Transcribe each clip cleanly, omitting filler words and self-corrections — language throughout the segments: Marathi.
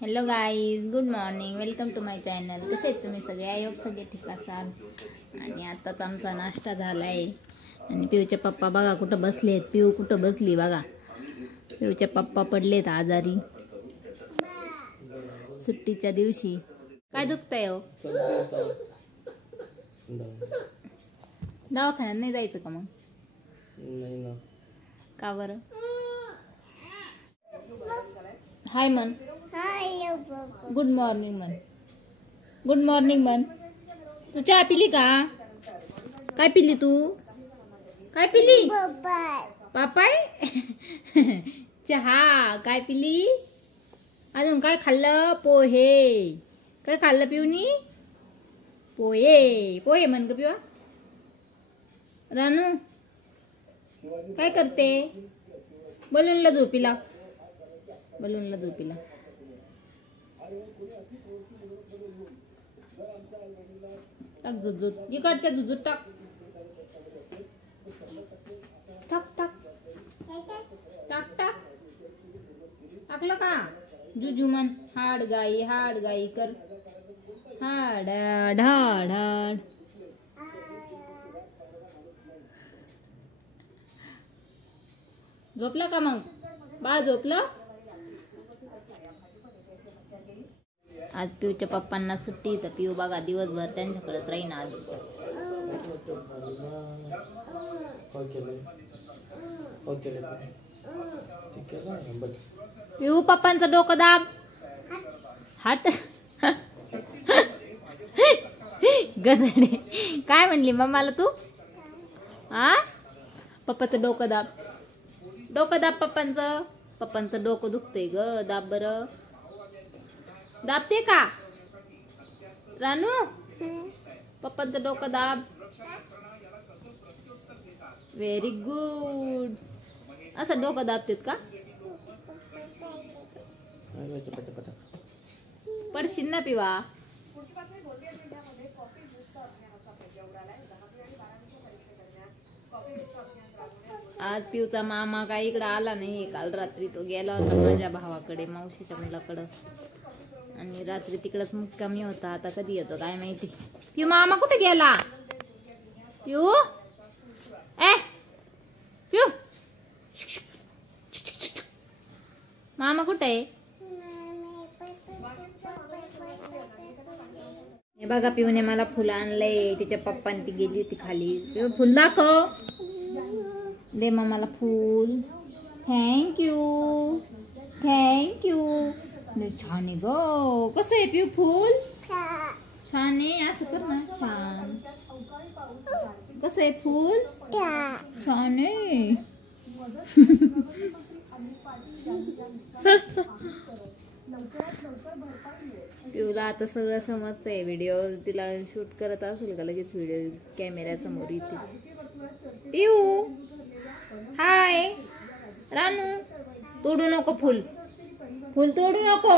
Hello guys, good morning, welcome to my channel. कसे आहेत तुम्ही सगळे? आय होप सगळे ठीक असाल. आणि आताच आमचा नाश्ता झालाय. आणि पिऊचे पप्पा बघा कुठं बसलेत. पिऊ कुठं बसली बघा. पिऊचे पप्पा पडलेत आजारी सुट्टीच्या दिवशी. काय दुखतंय हो? दवाखान्यात नाही जायचं का मग? नाही ना. का बरं? हाय मन. गुड मॉर्निंग मन. गुड मॉर्निंग मन. तू चहा पिली का? काय पिली तू? काय पिली? पापाय. चहा काय पिली? अजून काय खाल्लं? पोहे. काय खाल्लं पिऊनी? पोहे. पोहे म्हण ग पिवा. रानू काय करते? बलूनला झोपीला. बलूनला झोपीला. टाक झुजूत. इकडच्या झुजूत टाक. टाक टाक टाक टाक. टाकलं का? जुजू मन. हाड गाई कर. हाड हाड हाड. झोपला का मग? बाळ झोपलं? आज पिऊच्या पप्पांना सुट्टी, तर पिऊ बघा दिवसभर त्यांच्याकडेच राहीन आज. पिऊ पप्पांचं डोकं दाब. हट. गधडे. काय म्हणली मम्माला तू? आ? पप्पाचं डोकं दाब. डोकं दाब पप्पांचं. पप्पांचं डोकं दुखतंय ग. दाब बरं. दाबते का रानू? पप्पांचं डोकं दाब. Very good. असं डोकं दाबतेत का? पडशील ना पिवा. आज पिऊचा मामा काय इकडे आला नाही. काल रात्री तो गेला होता माझ्या भावाकडे, मावशीच्या मुलाकडं. आणि रात्री तिकडच मुक्कामी होता. आता कधी येतो काय माहिती. पिऊ मामा कुठे गेला? पिऊ ए पिऊ मामा कुठे आहे? हे बघा पिऊने मला फुलं आणलंय. तिच्या पप्पांनी ती गेली होती खाली. पिऊ फुल दाखव. दे मामाला फुल. Thank you thank you. छान आहे ग. कसं आहे पिऊ फुल? छान आहे. असं कर ना. छान. कसं आहे फुल? छान आहे. पिऊला आता सगळं समजतंय. व्हिडिओ तिला शूट करत असेल का लगेच व्हिडिओ कॅमेऱ्यासमोर येते. पिऊ हाय. रानू तोडू नको फुल. फुल तोडू नको.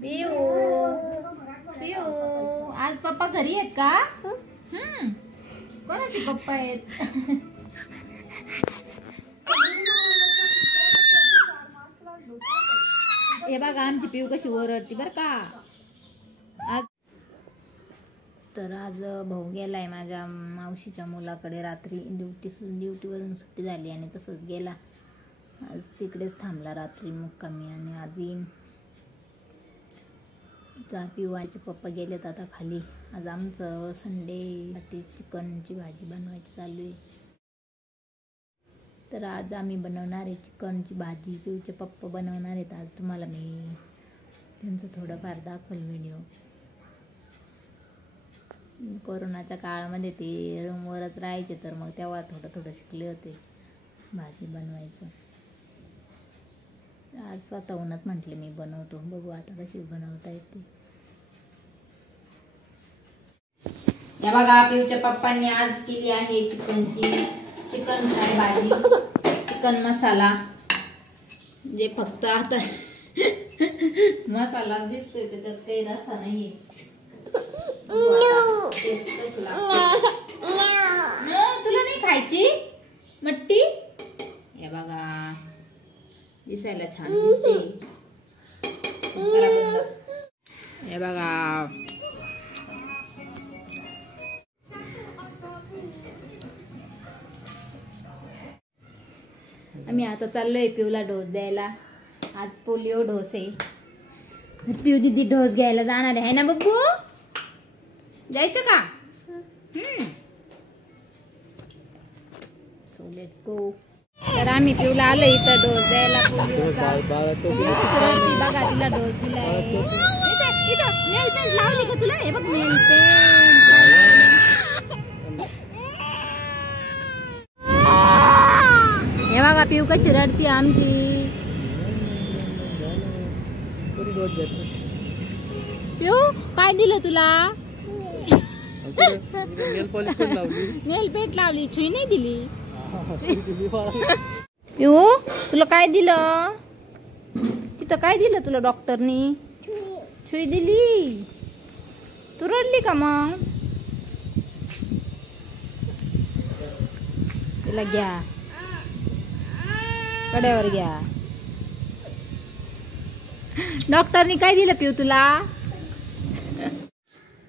पिऊ पिऊ आज पप्पा घरी आहेत का? कोणाचे पप्पा आहेत? हे बघा आमची पिऊ कशी ओरडती बर का. आज भाऊ गेलाय माझ्या मावशीच्या मुलाकडे. रात्री ड्युटीवरून सुट्टी झाली आणि तसंच गेला. आज तिकडेच थांबला रात्री मुक्कामी. आणि आज येईन. पिऊचे पप्पा गेलेत आता खाली. आज आमचं संडेसाठी चिकनची भाजी बनवायची चालू आहे. तर आज आम्ही बनवणार आहे चिकनची भाजी. पिऊचे पप्पा बनवणार आहेत आज. तुम्हाला मी त्यांचं थोडंफार दाखवेल व्हिडिओ. कोरोनाच्या काळामध्ये ते रूमवरच राहायचे, तर मग तेव्हा थोडं शिकले होते भाजी बनवायचं. आज स्वतःहूनच म्हटले मी बनवतो. बघू आता कशी बनवता येते. या बघा पिऊच्या पप्पांनी आज केली आहे चिकन फ्राय भाजी. चिकन मसाला जे फक्त आता मसाला दिसतोय, त्याच्यात काही रसा नाहीये. तुला नाही खायची? दिसायला छान दिसते. करा बंद. हे बघा आम्ही आता चाललोय पिऊला डोस द्यायला. आज पोलिओ डोस आहे. पिऊ दीदी डोस घ्यायला जाणार आहे ना बघू. जायचं का? So let's go. तर आम्ही पिऊला आलो इथं डोस द्यायला पोलिओचा. बघा तिला डोस दिलाय. लावली का तुला? हे बघ हे बघा पिऊ कशी रडती आमची. पिऊ काय दिलं तुला? नेल पेंट लावली. छुई नाही दिली. पिऊ तुला काय दिलं? तिथं काय दिलं तुला डॉक्टरनी? छुई दिली. तू रडली का मग? तिला घ्या कड्यावर घ्या. डॉक्टरनी काय दिलं पिऊ तुला?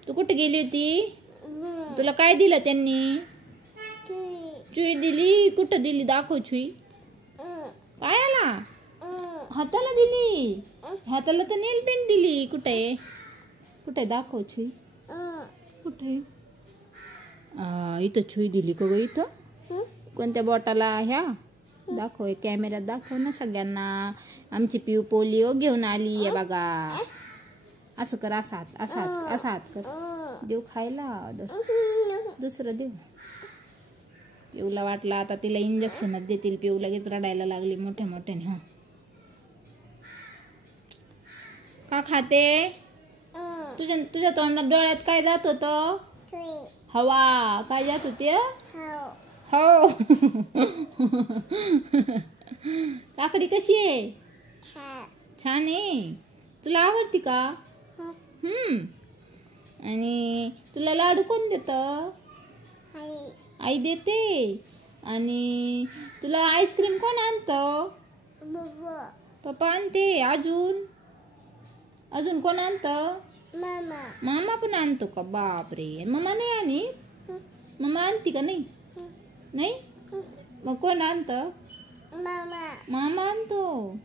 तू कुठे गेली होती? तुला काय दिलं त्यांनी? छुई दिली. कुठं दिली? दाखव छुई. पायाला? हाताला दिली. हाताला तर नेल पेंट दिली. कुठे कुठे दाखव छुई. कुठे? इथं छुई दिली का ग? इथं कोणत्या बोटाला? ह्या दाखव. कॅमेऱ्यात दाखव ना सगळ्यांना. आमची पिऊ पोलिओ घेऊन आली आहे बघा. असं कर. असा हात असा हात असा हात कर. देऊ खायला. दुसरं देऊ. पिऊला वाटलं आता तिला इंजेक्शनच देतील. पिऊ लगेच रडायला लागली मोठ्या मोठ्याने. हो का खाते? तुझ्या तोंडात डोळ्यात काय जात होतं? हवा. काय जात होते? हो. काकडी कशी आहे? छान आहे. तुला आवडती का? आणि तुला लाडू कोण देतं? आई देते. आणि तुला आईस्क्रीम कोण आणतं? पप्पा आणते. अजून कोण आणतं? मामा पण आणतो का? बापरे. मम्मा नाही आणि मम्मा आणती का? नाही नाही. मग कोण आणतं? मामा आणतो.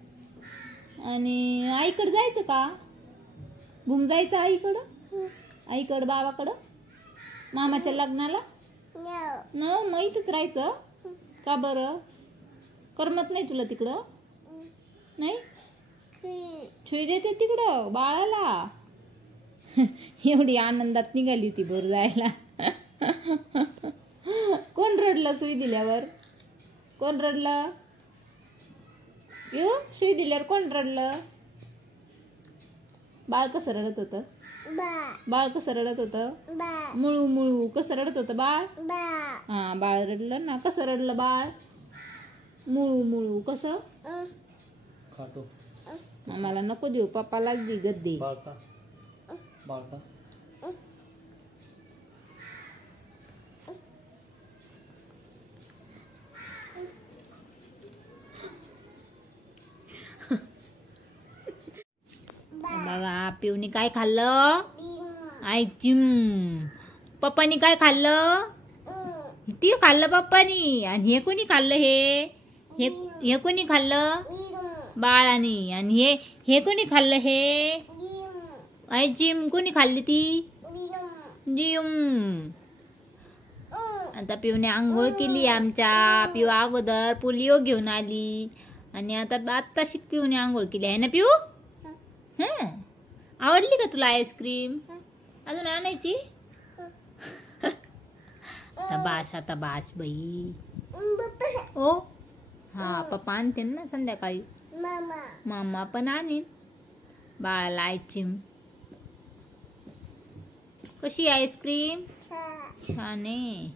आणि आईकडं जायचं का? घुम जायचं आईकडं? आईकडं बाबाकडं मामाच्या लग्नाला? न मग इथंच राहायचं का? बरं करमत नाही तुला तिकडं? नाही. छुई देते तिकडं बाळाला. एवढी आनंदात निघाली होती बरं जायला. कोण रडलं सुई दिल्यावर? कोण रडलं? सुई दिल्यावर कोण रडलं? बाळ कसं रडत होतं? बाळ कसं रडत होतं? मुळू मुळू कसं रडत होतं बाळ? हा बाळ रडलं ना. कसं रडलं बाळ? मुळू मुळू. कसं? मला नको देऊ. पप्पालाच दे गद्दे. बघा पिऊनी काय खाल्लं? आईचिम. पप्पानी काय खाल्लं? ती खाल्लं पप्पानी. आणि हे कोणी खाल्लं? हे कोणी खाल्लं? बाळानी. आणि हे कोणी खाल्लं? हे आईचिम कोणी खाल्ली? ती जिम. आता पिऊने आंघोळ केली. आमच्या पिऊ अगोदर पोलिओ घेऊन आली आणि आता पिऊने आंघोळ केली आहे ना पिऊ? आवडली का तुला आईस्क्रीम? अजून आणायची? आता बास बाई. ओ हा पप्पा आणते ना संध्याकाळी. मामा पण आणीन बाळाला आईस्क्रीम. कशी आईस्क्रीम? छान आहे.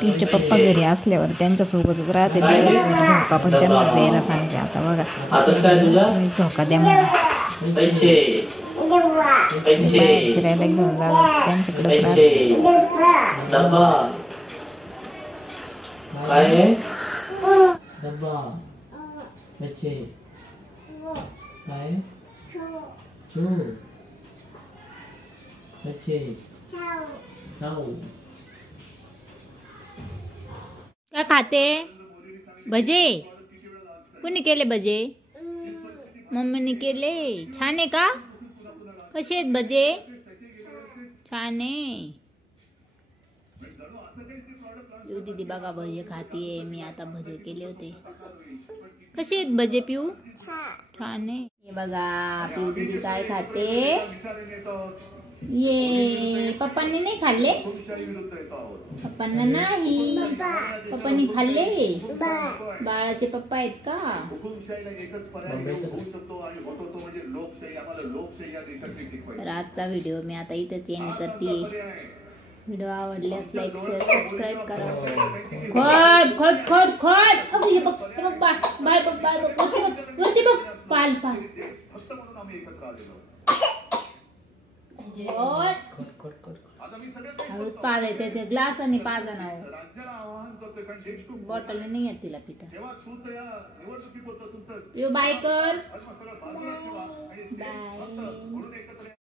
तुमचे पप्पा घरी असल्यावर त्यांच्यासोबतच राहते. झोका पण त्यांना द्यायला सांगते. आता बघा झोका द्या मला. बाहेर फिरायला घेऊन जातात त्यांच्याकडे राहते. अच्छे काय चू अच्छे खाऊ काय खाते भजे कोणी केले भजे मम्मीने केले छान आहे का कसे आहेत भजे छान आहे पिऊ दीदी बघा भजे खातीये मी आता भजे केले होते कसे आहेत भजे पिऊ छान आहे हे बघा पिऊ दीदी काय खाते ये पप्पांनी नाही खाल्ले पप्पांना नाही पप्पांनी खाल्ले बाळाचे पप्पा आहेत का तर आजचा व्हिडिओ मी आता इथेच एंड करते व्हिडिओ आवडल्यास लाईक शेअर सबस्क्राईब करा खट खट खट खट अगं हे बघ बाळ बाळ बघ बाळ बघ वरती बघ पाल पाल हळूच पाल येते ते ग्लास आणि पाजा ना बॉटल नाही येत तिला पिता बाय कर बाय